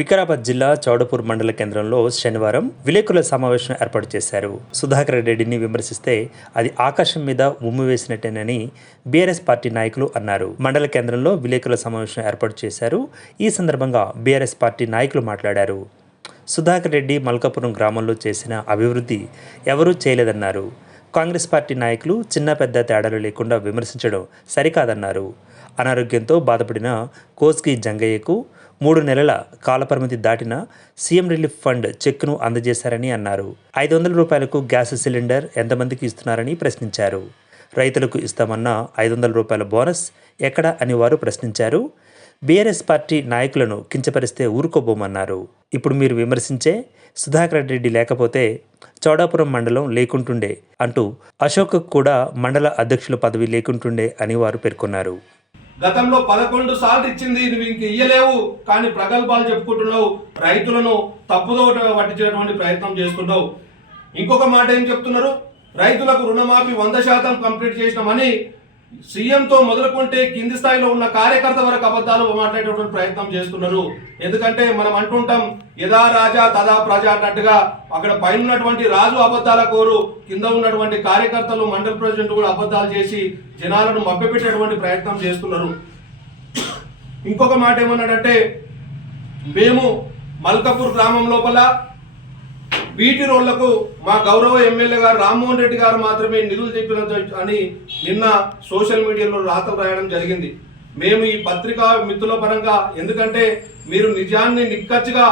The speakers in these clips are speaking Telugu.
వికారాబాద్ జిల్లా చౌడపూర్ మండల కేంద్రంలో శనివారం విలేకరుల సమావేశం ఏర్పాటు చేశారు. సుధాకర్ రెడ్డిని విమర్శిస్తే అది ఆకాశం మీద ఉమ్ము వేసినట్టేనని బీఆర్ఎస్ పార్టీ నాయకులు అన్నారు. మండల కేంద్రంలో విలేకరుల సమావేశం ఏర్పాటు చేశారు. ఈ సందర్భంగా బీఆర్ఎస్ పార్టీ నాయకులు మాట్లాడారు. సుధాకర్ రెడ్డి మల్కాపురం గ్రామంలో చేసిన అభివృద్ధి ఎవరూ చేయలేదన్నారు. కాంగ్రెస్ పార్టీ నాయకులు చిన్న పెద్ద తేడాలు లేకుండా విమర్శించడం సరికాదన్నారు. అనారోగ్యంతో బాధపడిన కోస్గి జంగయ్యకు 3 నెలల కాలపరిమితి దాటిన సీఎం రిలీఫ్ ఫండ్ చెక్ను అందజేశారని అన్నారు. 500 రూపాయలకు గ్యాస్ సిలిండర్ ఎంతమందికి ఇస్తున్నారని ప్రశ్నించారు. రైతులకు ఇస్తామన్న 500 రూపాయల బోనస్ ఎక్కడ అని వారు ప్రశ్నించారు. బీఆర్ఎస్ పార్టీ నాయకులను కించపరిస్తే ఊరుకోబోమన్నారు. ఇప్పుడు మీరు విమర్శించే సుధాకర్ రెడ్డి లేకపోతే చౌడాపురం మండలం లేకుంటుండే అంటూ అశోక్ కూడా మండల అధ్యక్షుల పదవి లేకుంటుండే అని వారు పేర్కొన్నారు. గతంలో 11 సార్లు ఇచ్చింది, నువ్వు ఇంక ఇయ్యలేవు, కానీ ప్రగల్భాలు చెప్పుకుంటున్నావు, రైతులను తప్పుదో పట్టించేటువంటి ప్రయత్నం చేస్తున్నావు. ఇంకొక మాట ఏం చెప్తున్నారు, రైతులకు రుణమాఫీ 100% కంప్లీట్ చేసినామని సీఎంతో మొదలుకుంటే కింది స్థాయిలో ఉన్న కార్యకర్త వరకు అబద్ధాలు మాట్లాడేటువంటి ప్రయత్నం చేస్తున్నారు. ఎందుకంటే మనం అంటుంటాం యథా రాజా తదా ప్రజ అన్నట్టుగా అక్కడ పైన ఉన్నటువంటి రాజు అబద్ధాల కోరు, కింద ఉన్నటువంటి కార్యకర్తలు మండల ప్రెసిడెంట్ కూడా అబద్ధాలు చేసి జనాలను మభ్యపెట్టేటువంటి ప్రయత్నం చేస్తున్నారు. ఇంకొక మాట ఏమన్నాడంటే, మేము మల్కాపూర్ గ్రామం లోపల బీటీ రోళ్లకు మా గౌరవ ఎమ్మెల్యే గారు రామ్మోహన్ రెడ్డి గారు మాత్రమే నిధులు చెప్పిన అని నిన్న సోషల్ మీడియాలో రాతలు రాయడం జరిగింది. మేము ఈ పత్రికా మిత్రుల పరంగా, ఎందుకంటే మీరు నిజాన్ని నిక్కచ్చిగా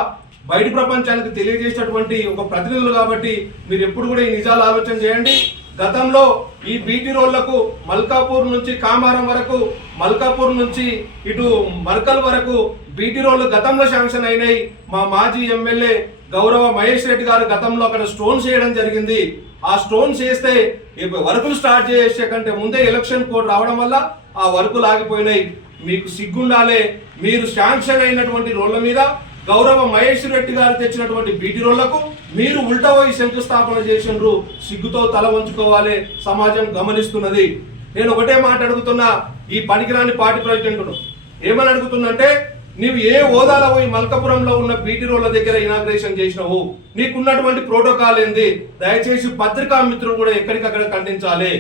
బయట ప్రపంచానికి తెలియజేసేటటువంటి ఒక ప్రతినిధులు కాబట్టి మీరు ఎప్పుడు కూడా ఈ నిజాలు ఆలోచన చేయండి. గతంలో ఈ బీటీ రోళ్లకు మల్కాపూర్ నుంచి కామారం వరకు, మల్కాపూర్ నుంచి ఇటు మర్కల్ వరకు బీటీ రోళ్లు గతంలో శాంక్షన్ అయినాయి. మా మాజీ ఎమ్మెల్యే గౌరవ మహేష్ రెడ్డి గారు గతంలో అక్కడ స్టోన్స్ చేయడం జరిగింది. ఆ స్టోన్స్ చేస్తే వర్కులు స్టార్ట్ చేసే కంటే ముందే ఎలక్షన్ కోడ్ రావడం వల్ల ఆ వర్కులు ఆగిపోయినాయి. మీకు సిగ్గుండాలే, మీరు శాంక్షన్ అయినటువంటి రోళ్ల మీద గౌరవ మహేష్ రెడ్డి గారు తెచ్చినటువంటి బీటీ రోళ్లకు మీరు ఉల్టా పోయి శంకుస్థాపన చేసినారు. సిగ్గుతో తల వంచుకోవాలి, సమాజం గమనిస్తున్నది. నేను ఒకటే మాట అడుగుతున్నా, ఈ పనికిరాని పార్టీ ప్రెసిడెంట్ను ఏమని అడుగుతున్నంటే, నీవు ఏ హోదాలో పోయి మల్కాపురంలో ఉన్న బీటీ రోడ్ల దగ్గర ఇనాగ్రేషన్ చేసినావు, నీకున్నటువంటి ప్రోటోకాల్ ఏంది? దయచేసి పత్రికా మిత్రులు కూడా ఎక్కడికక్కడ ఖండించాలి.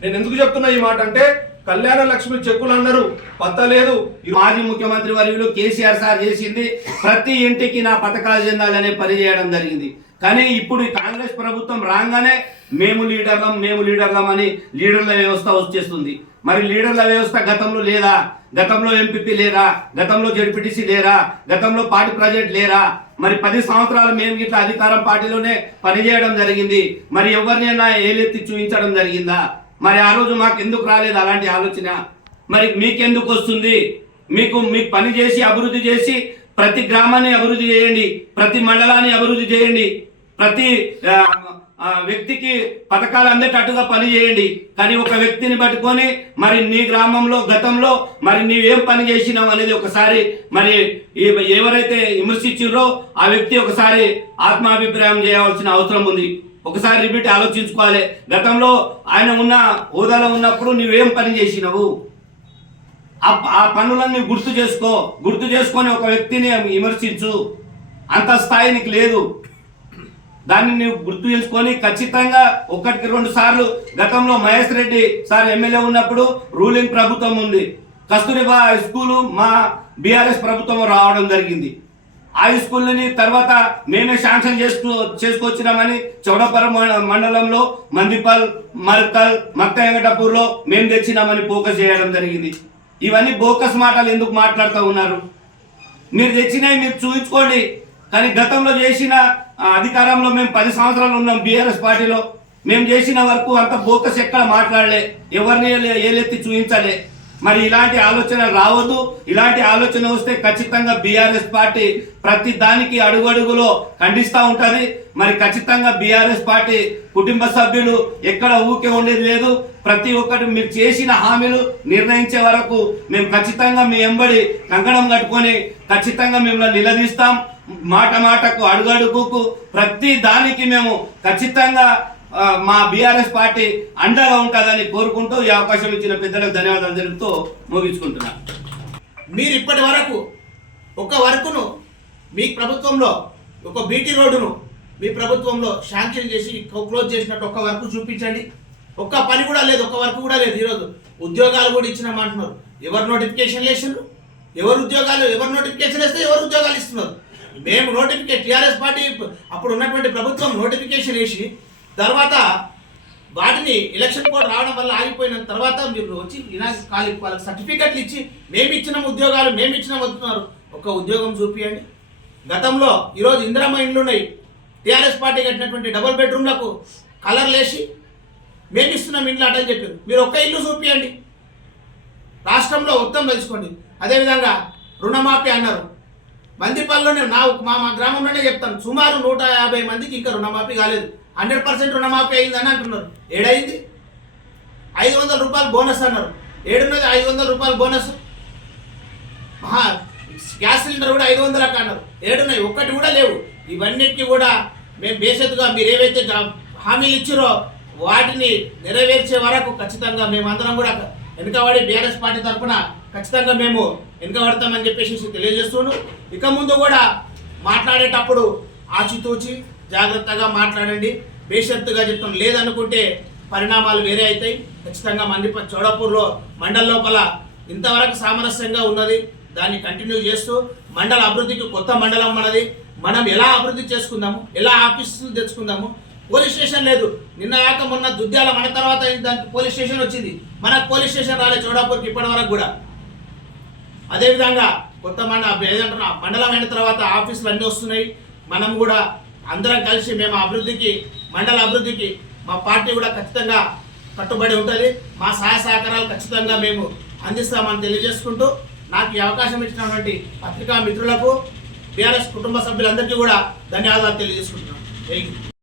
నేను ఎందుకు చెప్తున్నా ఈ మాట అంటే, కళ్యాణ లక్ష్మి చెక్కులు అన్నారు, పత్తలేదు. మాజీ ముఖ్యమంత్రి వర్యులు కేసీఆర్ సార్ చేసింది ప్రతి ఇంటికి నా పథకాలు చెందాలనే పని చేయడం జరిగింది. కానీ ఇప్పుడు కాంగ్రెస్ ప్రభుత్వం రాగానే మేము లీడర్లం అని లీడర్ల వ్యవస్థ వచ్చేస్తుంది. మరి లీడర్ల వ్యవస్థ గతంలో లేదా? గతంలో ఎంపీపీ లేరా? గతంలో జడ్పీటీసీ లేరా? గతంలో పార్టీ ప్రెసిడెంట్ లేరా? మరి 10 సంవత్సరాలు మేము ఇట్లా అధికారం పార్టీలోనే పనిచేయడం జరిగింది. మరి ఎవరినైనా ఏలెత్తి చూపించడం జరిగిందా? మరి ఆ రోజు మాకు ఎందుకు రాలేదు అలాంటి ఆలోచన? మరి మీకెందుకు వస్తుంది? మీకు పని చేసి అభివృద్ధి చేసి ప్రతి గ్రామాన్ని అభివృద్ధి చేయండి, ప్రతి మండలాన్ని అభివృద్ధి చేయండి, ప్రతి వ్యక్తికి పథకాలు అందేటట్టుగా పని చేయండి. కానీ ఒక వ్యక్తిని పట్టుకొని మరి నీ గ్రామంలో గతంలో మరి నీవేం పని చేసినావు అనేది ఒకసారి మరి ఎవరైతే విమర్శించారో ఆ వ్యక్తి ఒకసారి ఆత్మాభిప్రాయం చేయవలసిన అవసరం ఉంది. ఒకసారి రిపీట్ ఆలోచించుకోవాలి. గతంలో ఆయన ఉన్న హోదాలో ఉన్నప్పుడు నువ్వేం పని చేసినావు, ఆ పనులన్నీ గుర్తు చేసుకొని ఒక వ్యక్తిని విమర్శించు. అంత స్థాయి నీకు లేదు. దాన్ని నువ్వు గుర్తు చేసుకొని ఖచ్చితంగా 1-2 సార్లు గతంలో మహేష్ రెడ్డి సార్ ఎమ్మెల్యే ఉన్నప్పుడు రూలింగ్ ప్రభుత్వం ఉంది, కస్తూరిబా హై స్కూలు మా బీఆర్ఎస్ ప్రభుత్వం రావడం జరిగింది. హై స్కూల్ని తర్వాత మేమే శాంక్షన్ చేసుకొచ్చినామని చౌడపురం మండలంలో మందిపల్, మర్కల్, మక్తయంగటపూర్లో మేము తెచ్చినామని ఫోకస్ చేయడం జరిగింది. ఇవన్నీ బోకస్ మాటలు ఎందుకు మాట్లాడుతూ ఉన్నారు? మీరు తెచ్చినవి మీరు చూపించుకోండి. కానీ గతంలో చేసిన అధికారంలో మేము 10 సంవత్సరాలు ఉన్నాం బీఆర్ఎస్ పార్టీలో, మేము చేసిన వరకు అంత బోకస్ ఎక్కడ మాట్లాడలే, ఎవరిని ఏలెత్తి చూపించలే. మరి ఇలాంటి ఆలోచన రావద్దు. ఇలాంటి ఆలోచన వస్తే ఖచ్చితంగా బీఆర్ఎస్ పార్టీ ప్రతి దానికి అడుగడుగులో ఖండిస్తూ ఉంటుంది. మరి ఖచ్చితంగా బీఆర్ఎస్ పార్టీ కుటుంబ సభ్యులు ఎక్కడ ఊకే ఉండేది లేదు. ప్రతి ఒక్కటి మీరు చేసిన హామీలు నిర్ణయించే వరకు మేము ఖచ్చితంగా మీ వెంబడి కంకణం కట్టుకొని ఖచ్చితంగా మిమ్మల్ని నిలదీస్తాం. మాటకు అడుగడుగుకు ప్రతి దానికి మేము ఖచ్చితంగా మా బీఆర్ఎస్ పార్టీ అండగా ఉంటుందని కోరుకుంటూ ఈ అవకాశం ఇచ్చిన పెద్దలకు ధన్యవాదాలు తెలుపుతూ ముగించుకుంటున్నాను. మీరు ఇప్పటి వరకు ఒక వర్కును మీ ప్రభుత్వంలో ఒక బీటీ రోడ్డును మీ ప్రభుత్వంలో శాంక్షన్ చేసి క్లోజ్ చేసినట్టు ఒక్క వర్క్ చూపించండి. ఒక్క పని కూడా లేదు, ఒక్క వర్క్ కూడా లేదు. ఈరోజు ఉద్యోగాలు కూడా ఇచ్చినామంటున్నారు. ఎవరు నోటిఫికేషన్ వేసినారు? ఎవరు నోటిఫికేషన్ వేస్తే ఎవరు ఉద్యోగాలు ఇస్తున్నారు? మేము టీఆర్ఎస్ పార్టీ అప్పుడు ఉన్నటువంటి ప్రభుత్వం నోటిఫికేషన్ వేసి తర్వాత వాటిని ఎలక్షన్ కోడ్ రావడం వల్ల ఆగిపోయిన తర్వాత మీరు వచ్చి వాళ్ళకి సర్టిఫికెట్లు ఇచ్చి మేము ఇచ్చిన ఉద్యోగాలు మేము ఇచ్చిన వస్తున్నారు. ఒక ఉద్యోగం చూపియండి. గతంలో ఈరోజు ఇందిరమ్మ ఇండ్లు ఉన్నాయి. టీఆర్ఎస్ పార్టీ కట్టినటువంటి డబుల్ బెడ్రూమ్లకు కలర్లు వేసి మేము ఇస్తున్నాం ఇండ్లు అటని చెప్పారు. మీరు ఒక్క ఇల్లు చూపియండి. రాష్ట్రంలో మొత్తం తెలుసుకోండి. అదేవిధంగా రుణమాఫీ అన్నారు. మందిపల్లిలోనే మా గ్రామంలోనే చెప్తాను, సుమారు 150 మందికి ఇంకా రుణమాఫీ కాలేదు. 100% రుణమాఫీ అయిందని అంటున్నారు. ఏడైంది? 500 రూపాయలు బోనస్ అన్నారు. ఏడున్నది 500 రూపాయలు బోనస్? గ్యాస్ సిలిండర్ కూడా 500 అన్నారు. ఏడున్నాయి? ఒక్కటి కూడా లేవు. ఇవన్నిటికీ కూడా మేము బేసెత్తుగా మీరు ఏవైతే హామీలు ఇచ్చారో వాటిని నెరవేర్చే వరకు ఖచ్చితంగా మేమందరం కూడా వెనుకబడి బీఆర్ఎస్ పార్టీ తరఫున ఖచ్చితంగా మేము వెనుకబడతామని చెప్పేసి తెలియజేస్తున్నాను. ఇక ముందు కూడా మాట్లాడేటప్పుడు ఆచితూచి జాగ్రత్తగా మాట్లాడండి. బేషరతుగా చెప్తాం. లేదనుకుంటే పరిణామాలు వేరే అవుతాయి. ఖచ్చితంగా చౌడపూర్లో మండల లోపల ఇంతవరకు సామరస్యంగా ఉన్నది. దాన్ని కంటిన్యూ చేస్తూ మండల అభివృద్ధికి కొత్త మండలం మనది. మనం ఎలా అభివృద్ధి చేసుకుందాము, ఎలా ఆఫీసులు తెచ్చుకుందాము. పోలీస్ స్టేషన్ లేదు. నిన్న కాక మొన్న దుద్యాల మన తర్వాత దానికి పోలీస్ స్టేషన్ వచ్చింది. మనకు పోలీస్ స్టేషన్ రాలేదు చౌడాపూర్కి ఇప్పటి వరకు కూడా. అదేవిధంగా కొత్త మండలం అయిన తర్వాత ఆఫీసులు అన్నీ వస్తున్నాయి. మనం కూడా అందరం కలిసి మేము అభివృద్ధికి మండల అభివృద్ధికి మా పార్టీ కూడా ఖచ్చితంగా కట్టుబడి ఉంటుంది. మా సహాయ సహకారాలు ఖచ్చితంగా మేము అందిస్తామని తెలియజేసుకుంటూ నాకు ఈ అవకాశం ఇచ్చినటువంటి పత్రికా మిత్రులకు బీఆర్ఎస్ కుటుంబ సభ్యులందరికీ కూడా ధన్యవాదాలు తెలియజేసుకుంటున్నాను.